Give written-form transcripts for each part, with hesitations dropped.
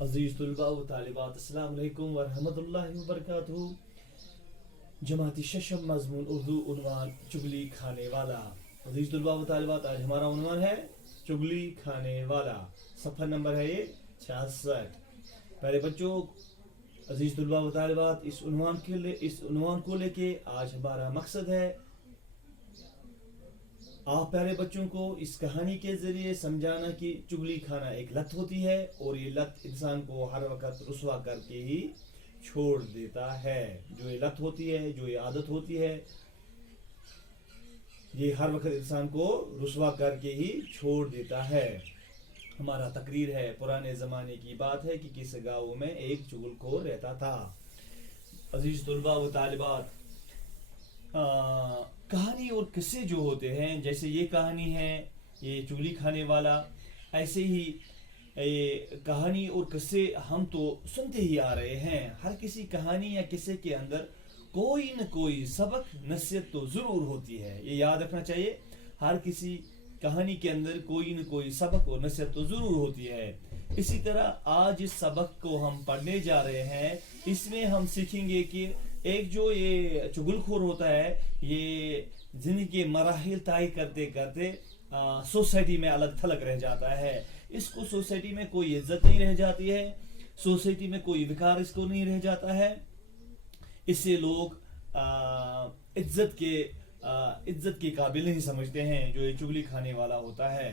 عزیز طلباء و طالبات، السلام علیکم ورحمۃ اللہ وبرکاتہ۔ جماعتی ششم مضمون اردو عنوان چگلی کھانے والا۔ عزیز طلباء و طالبات، آج ہمارا عنوان ہے چگلی کھانے والا۔ صفحہ نمبر ہے یہ 66۔ پہلے بچوں، عزیز طلباء و طالبات، اس عنوان کو لے کے آج ہمارا مقصد ہے آپ پیارے بچوں کو اس کہانی کے ذریعے سمجھانا کہ چگلی کھانا ایک لت ہوتی ہے، اور یہ لت انسان کو ہر وقت رسوا کر کے ہی چھوڑ دیتا ہے۔ جو یہ لت ہوتی ہے، جو یہ عادت ہوتی ہے، یہ ہر وقت انسان کو رسوا کر کے ہی چھوڑ دیتا ہے۔ ہمارا تقریر ہے، پرانے زمانے کی بات ہے کہ کس گاؤں میں ایک چگل خور رہتا تھا۔ عزیز طلباء و طالبات، کہانی اور قصے جو ہوتے ہیں، جیسے یہ کہانی ہے یہ چگلی کھانے والا، ایسے ہی یہ کہانی اور قصے ہم تو سنتے ہی آ رہے ہیں۔ ہر کسی کہانی یا قصے کے اندر کوئی نہ کوئی سبق نصیحت تو ضرور ہوتی ہے، یہ یاد رکھنا چاہیے۔ ہر کسی کہانی کے اندر کوئی نہ کوئی سبق اور نصیحت تو ضرور ہوتی ہے۔ اسی طرح آج اس سبق کو ہم پڑھنے جا رہے ہیں، اس میں ہم سیکھیں گے کہ ایک جو یہ چگل خور ہوتا ہے، یہ زندگی کے مراحل طے کرتے کرتے سوسائٹی میں الگ تھلگ رہ جاتا ہے۔ اس کو سوسائٹی میں کوئی عزت نہیں رہ جاتی ہے، سوسائٹی میں کوئی وقار اس کو نہیں رہ جاتا ہے۔ اس سے لوگ عزت کے قابل نہیں سمجھتے ہیں جو یہ چگلی کھانے والا ہوتا ہے۔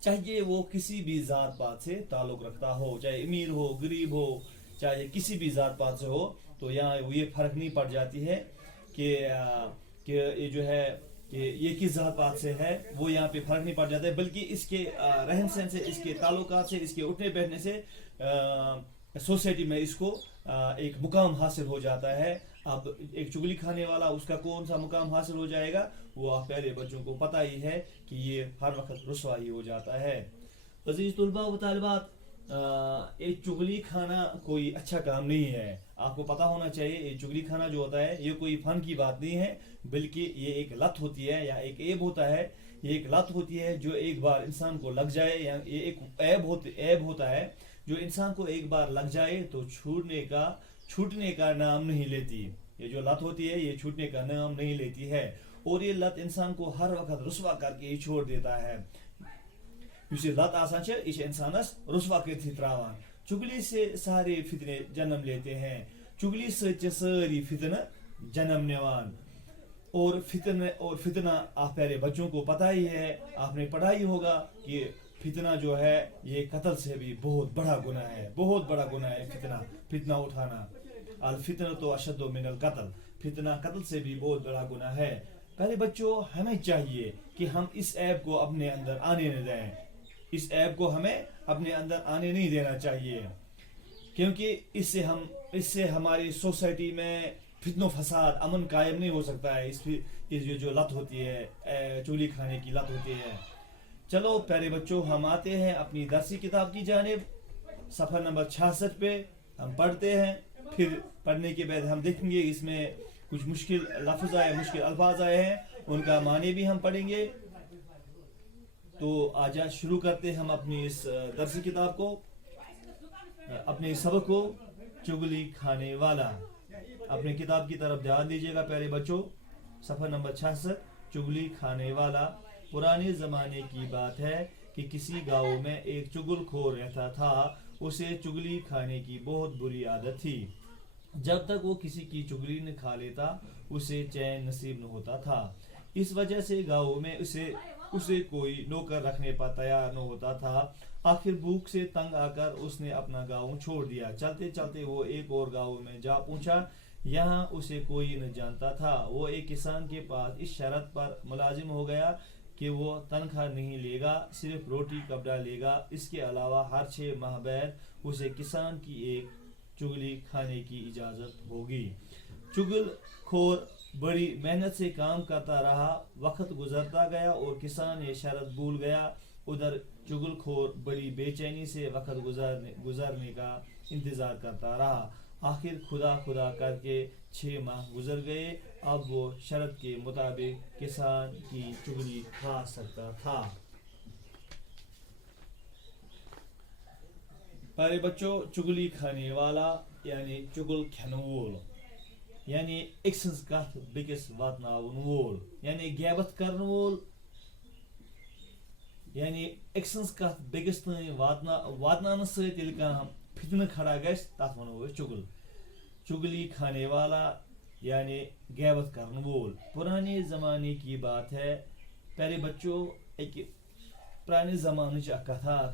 چاہیے وہ کسی بھی ذات پات سے تعلق رکھتا ہو، چاہے امیر ہو، غریب ہو، چاہے کسی بھی ذات پات سے ہو، تو یہاں یہ فرق نہیں پڑ جاتی ہے کہ یہ جو ہے کہ یہ کس ذات پات سے ہے، وہ یہاں پہ فرق نہیں پڑ جاتا ہے، بلکہ اس کے رہن سہن سے، اس کے تعلقات سے، اس کے اٹھنے بیٹھنے سے سوسائٹی میں اس کو ایک مقام حاصل ہو جاتا ہے۔ اب ایک چگلی کھانے والا، اس کا کون سا مقام حاصل ہو جائے گا، وہ آپ پہلے بچوں کو پتہ ہی ہے کہ یہ ہر وقت رسوائی ہو جاتا ہے۔ عزیز طلباء و طالبات، ایک چگلی کھانا کوئی اچھا کام نہیں ہے، آپ کو پتہ ہونا چاہیے۔ یہ چگلی کھانا جو ہوتا ہے، یہ کوئی فن کی بات نہیں ہے، بلکہ یہ ایک لت ہوتی ہے یا ایک عیب ہوتا ہے۔ یہ ایک لت ہوتی ہے جو ایک بار انسان کو لگ جائے، یا یہ ایک عیب ہوتا ہے جو انسان کو ایک بار لگ جائے تو چھوٹنے کا نام نہیں لیتی۔ یہ جو لت ہوتی ہے، یہ چھوٹنے کا نام نہیں لیتی ہے، اور یہ لت انسان کو ہر وقت رسوا کر کے ہی چھوڑ دیتا ہے۔ یس یہ لت آسان چھ، یہ انسانس رسوا کرتھی تراوان۔ چگلی سے سارے فتنے جنم لیتے ہیں، چگلی سے ساری فتنہ جنم نیوان، اور فتنہ آپ پیارے بچوں کو پتہ ہی ہے، آپ نے پڑھا ہی ہوگا کہ فتنہ جو ہے یہ قتل سے بھی بہت بڑا گناہ ہے، بہت بڑا گناہ ہے فتنہ اٹھانا۔ الفتنہ تو اشد من القتل، فتنہ قتل سے بھی بہت بڑا گناہ ہے۔ پہلے بچوں، ہمیں چاہیے کہ ہم اس عیب کو اپنے اندر آنے نہ دیں، اس عیب کو ہمیں اپنے اندر آنے نہیں دینا چاہیے، کیونکہ اس سے ہماری سوسائٹی میں فتن و فساد، امن قائم نہیں ہو سکتا ہے۔ اس جو لت ہوتی ہے، چگلی کھانے کی لت ہوتی ہے۔ چلو پیارے بچوں، ہم آتے ہیں اپنی درسی کتاب کی جانب۔ صفحہ نمبر 66 پہ ہم پڑھتے ہیں، پھر پڑھنے کے بعد ہم دیکھیں گے اس میں کچھ مشکل لفظ آئے، مشکل الفاظ آئے ہیں، ان کا معنی بھی ہم پڑھیں گے۔ تو آج شروع کرتے ہیں ہم اپنی اس درسی کتاب کو، اپنے سبق کو، چگلی کھانے والا۔ اپنے کتاب کی طرف دھیان دیجیے گا پیارے بچوں۔ صفحہ نمبر 66، چگلی کھانے والا۔ پرانے زمانے کی بات ہے کہ کسی گاؤں میں ایک چگل خور رہتا تھا۔ اسے چگلی کھانے کی بہت بری عادت تھی۔ جب تک وہ کسی کی چگلی نہ کھا لیتا، اسے چین نصیب نہ ہوتا تھا۔ اس وجہ سے گاؤں میں اسے کوئی نوکر رکھنے پر تیار نہ ہوتا تھا۔ آخر بھوک سے تنگ آ کر اس نے اپنا گاؤں چھوڑ دیا۔ چلتے چلتے وہ ایک اور گاؤں میں جا پہنچا، یہاں اسے کوئی نہ جانتا تھا۔ وہ ایک کسان کے پاس اس شرط پر ملازم ہو گیا کہ وہ تنخواہ نہیں لے گا، صرف روٹی کپڑا لے گا۔ اس کے علاوہ ہر 6 ماہ بعد اسے کسان کی ایک چگلی کھانے کی اجازت ہوگی۔ چگل خور بڑی محنت سے کام کرتا رہا، وقت گزرتا گیا اور کسان یہ شرط بھول گیا۔ ادھر چگل خور بڑی بے چینی سے وقت گزرنے کا انتظار کرتا رہا۔ آخر خدا کر کے 6 ماہ گزر گئے۔ اب وہ شرط کے مطابق کسان کی چگلی کھا سکتا تھا۔ پیارے بچوں چگلی کھانے والا یعنی چگل کھین وول یعنی ایک سنز کت بیکس واتناون وول یعنی غیبت کرن وول یعنی ایک سنز کت بیکس تین واتنان سۭتۍ ییٚلہِ کانٛہہ فتنہٕ کھڑا گژھِ تتھ ونو أسۍ چگل چگلی کھانے والا یعنی غیبت کرن وول. پرانے زمانے کی بات ہے پیارے بچوں ایک پرانے زمانے کی کتھا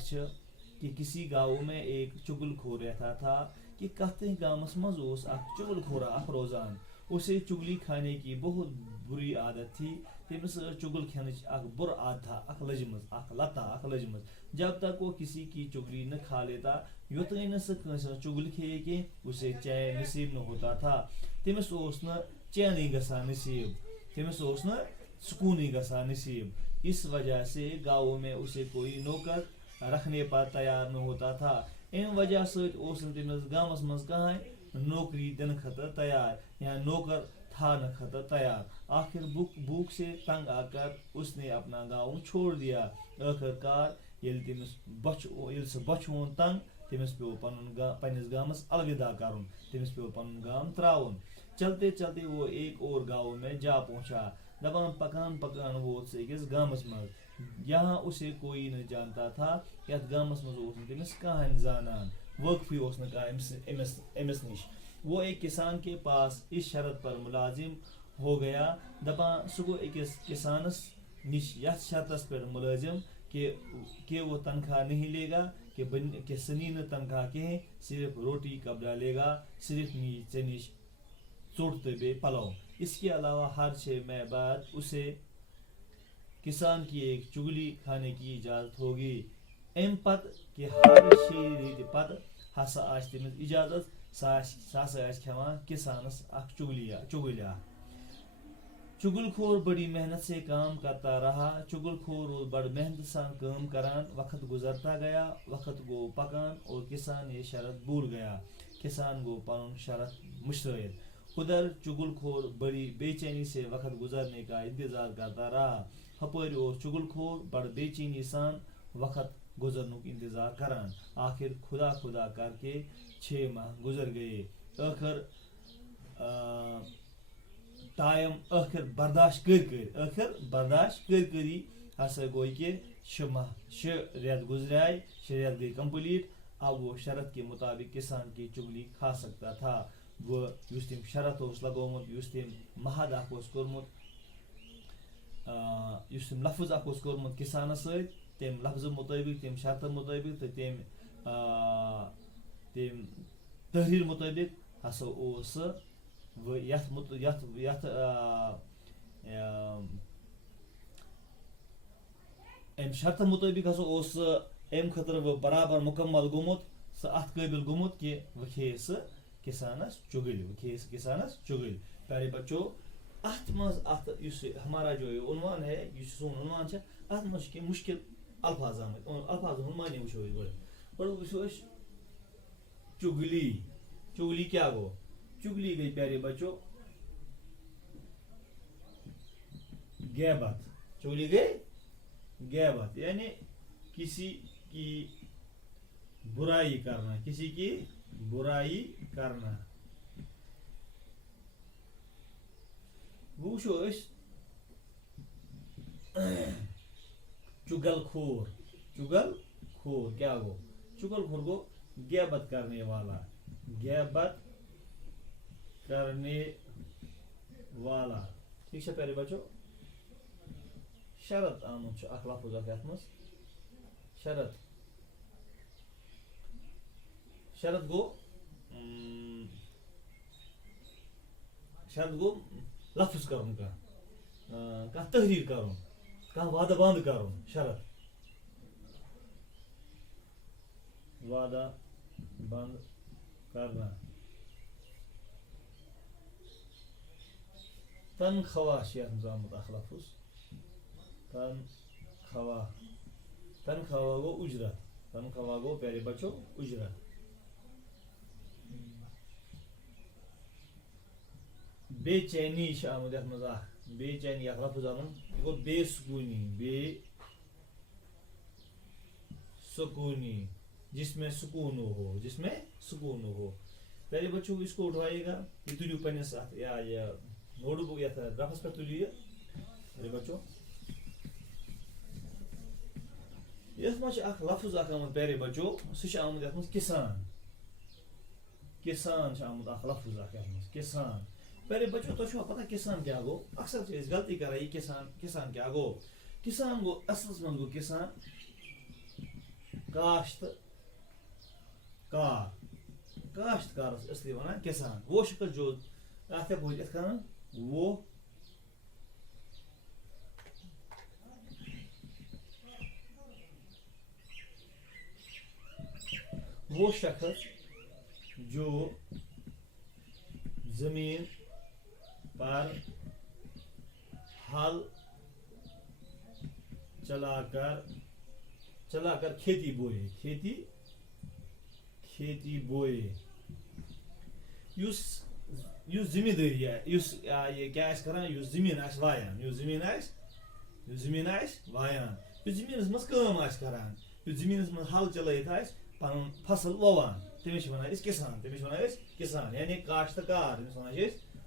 کہ کسی گاؤں میں ایک چگل خور رہتا تھا کہ کتنے گامس مز چگل خورا اخ روزان اسے چگلی کھانے کی بہت بری عادت تھی تمس چگل کھینچ اخ بر عادت اخ لجمز اخ لتا اخ لجمز جب تک وہ کسی کی چگلی نہ کھا لیتا یوتن نہ سہ چگل کھیے کہ اسے چین نصیب نہ ہوتا تھا تمس نہ چینی گژھان نصیب تمس نہ سکونی گژھان نصیب اس وجہ سے گاؤں میں اسے کوئی نوکر رکھنے پر تیار نہ ہوتا تھا ام وجہ ست تمس گامس مز کہاں نوکری دن خطر تیار یا نوکر تھانے خطر تیار آخر بھوک سے تنگ آ کر اس نے اپنا گاؤں چھوڑ دیا آخر کار یل سہ بچ وون تنگ تمس پیو پنس گامس الوداع کرن تمس پیو پن گام تراؤن چلتے چلتے وہ ایک اور گاؤں میں جا پہنچا دپان پکان پکان ووت سہ أکس گامس مز یہاں اسے کوئی نہ جانتا تھا یتھ گامس مز تمس کہاں زانان وقفی نہ کہاں امس نش وہ ایک کسان کے پاس اس شرط پر ملازم ہو گیا دپان سہ گو اکس کسانس نش یتھ شرطس پر ملازم کہ وہ تنخواہ نہیں لے گا کہ سنی نہ تنخواہ کہیں صرف روٹی کپڑا لے گا صرف ژے نش ژوٹ تو بے پلو اس کے علاوہ ہر 6 ماہ بعد اسے کسان کی ایک چگلی کھانے کی اجازت ہوگی ام پت کہ ہر 6 ریت پت ہسا آس تمس اجازت سہ ہسا کھیوان کسانس اخ چگلیا چگل خور بڑی محنت سے کام کرتا رہا چگل خور بڑی محنت سان کام کران وقت گزرتا گیا وقت گو پکان اور کسان یہ شرط بھول گیا کسان گو پن شرط مشتعل ادھر چگل خور بڑی بے چینی سے وقت گزرنے کا انتظار کرتا رہا ہپٲرۍ اوس چگل خور بڑ بے چینی سان وقت گزرنک انتظار کران آخر خدا خدا کر کے 6 ماہ گزر گئے آخر ٹائم آخر برداشت کری ہسا گوئی کہ 6 ریت گزرائے 6 ریت گئی کمپلیٹ اب وہ شرط کے مطابق کسان کی چگلی کھا سکتا تھا وہ یس تم شرط لگومت یس تم محد اخ کورمت یس تم لفظ اخ کورمت کسانس ست تم لفظ مطابق تم شرط مطابق تو تم تحریر مطابق ہسا ام شرط مطابق ہسا ام خطر وہ برابر مکمل گومت سہ ات قابل گومت کہ وہ کھیے سہ کسانس چگل پیارے بچوں ات مز ہمارا جو عنوان ہے سون عنوان ہے ات مز کی مشکل الفاظ آمت الفاظ معنی وچھو گۄڈٕ وچھو چگلی کیا گو چگلی گئی پیارے بچوں غیبت چگلی گئی غیبت یعنی کسی کی برائی کرنا وچھو چگل خور کیا گو چگل خور گو غیبت کرنے والا ٹھیک ہے پیارے بچوں شرط آمت اخ لفظ ات مز شرط گو لفظ کرن کانٛہہ تحریر کرن کانٛہہ وعدہ بند کرن شرط وعدہ بند کرنا تنخواہ یتھ آمت اخ لفظ تنخواہ گو اجرت تنخواہ گو پیارے بچوں اجرت بے چینی آمد یتھ مز بے چینی اخ لفظ آمد یہ گو بے سکونی جس میں سکون ہو، جس میں سکون ہو. پیارے بچوں اس کو اٹھوائیے گا، یہ تلیو پنس یا یہ نوٹ بک یا رفس پہ تلیو. پیارے بچوں یس مجھ اخ لفظ اخ آمد پیارے بچوں، سہ آمد یتھ مز کسان. کسان آمد اخ لفظ اخ یتھ مز کسان. پیارے بچوں تہ چھو پتہ کسان کیا گو؟ اکثر اس غلطی کران یہ کسان کیا گو؟ کسان گو اصلس من گو کسان کاشت کار. کاشتکارس اصلی ونان کسان. وہ شکل جو ات ہیکو یتھ کن وہ شخص جو زمین پر ہل چلا کر کھیتی بوئے. کھیتی بوئے. یس ذمہ داری ہے، یہ کیا کران، یس زمین وایان، یس زمین وایان، یس زمینس مز کام کران، یس زمینس مز ہل چلائت پن فصل ووان، تمس ونان کسان. تمس ونان کسان یعنی کاشتکار. تمس ونان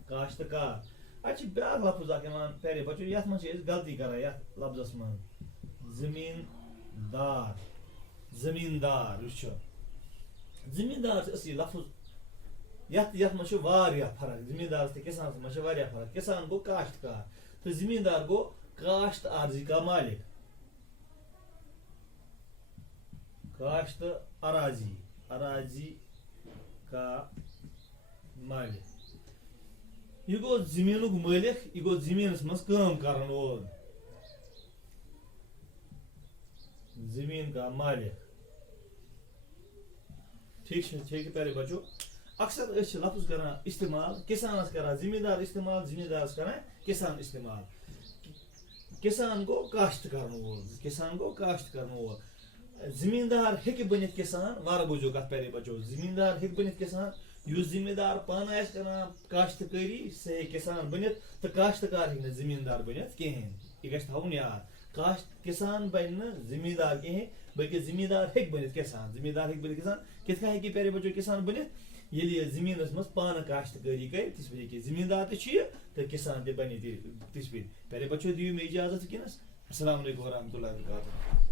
کاشتکار. اتھ بیاکھ لفظ اخ یوان پیارے بچوں، یتھ مز غلطی کران یتھ لفظس من زمیندار. زمیندار یس زمیندار اصلی لفظ یتھ مز واریاہ فرق. زمیندار تہ کسانس مز واریاہ فرق. کسان گو کاشتکار تو زمیندار گو کاشت عارضی کا مالک. کاشت اراضی کا مالک. یہ گو زمینک مالک، یہ گو زمینس مز کام کرن وول. زمین کا مالک. ٹھیک ہے پیارے بچوں، اکثر لفظ کران استعمال، کسانس کران زمیندار استعمال، زمیندارس کران کسان استعمال. کسان گو کاشت کرن وول. کسان گو کاشت کرن وول. زمیندار ہیکہ بنت کسان. وار بوجھو کت پیارے بچو، زمیندار ہیکہ بنت کسان. یس زمیندار پانہ آسہ کران کاشتکاری سہ ہیکہ کسان بنت، تو کاشتکار ہیکہ زمیندار بنت کہین. یہ گژھِ تھاون یاد. کسان بن نہ زمیندار کہین، بلکہ زمیندار ہیکہ بنت کسان. زمیندار ہیکہ بنت کسان. کتھ کن ہیکہ پیارے بچو کسان بنت؟ ییٚلہِ یہِ زمیٖنس منٛز پانہٕ کاشتکٲری کرِ تِژھ پھِرِ ہیٚکہِ زمیٖندار تہِ چھُ یہِ تہٕ کِسان تہِ بنہِ تِژھ پھِرِ. پیارے بچو دِیِو مےٚ اجازت وٕنکیٚنس. السلام علیکم ورحمۃ اللہ وبرکاتہ.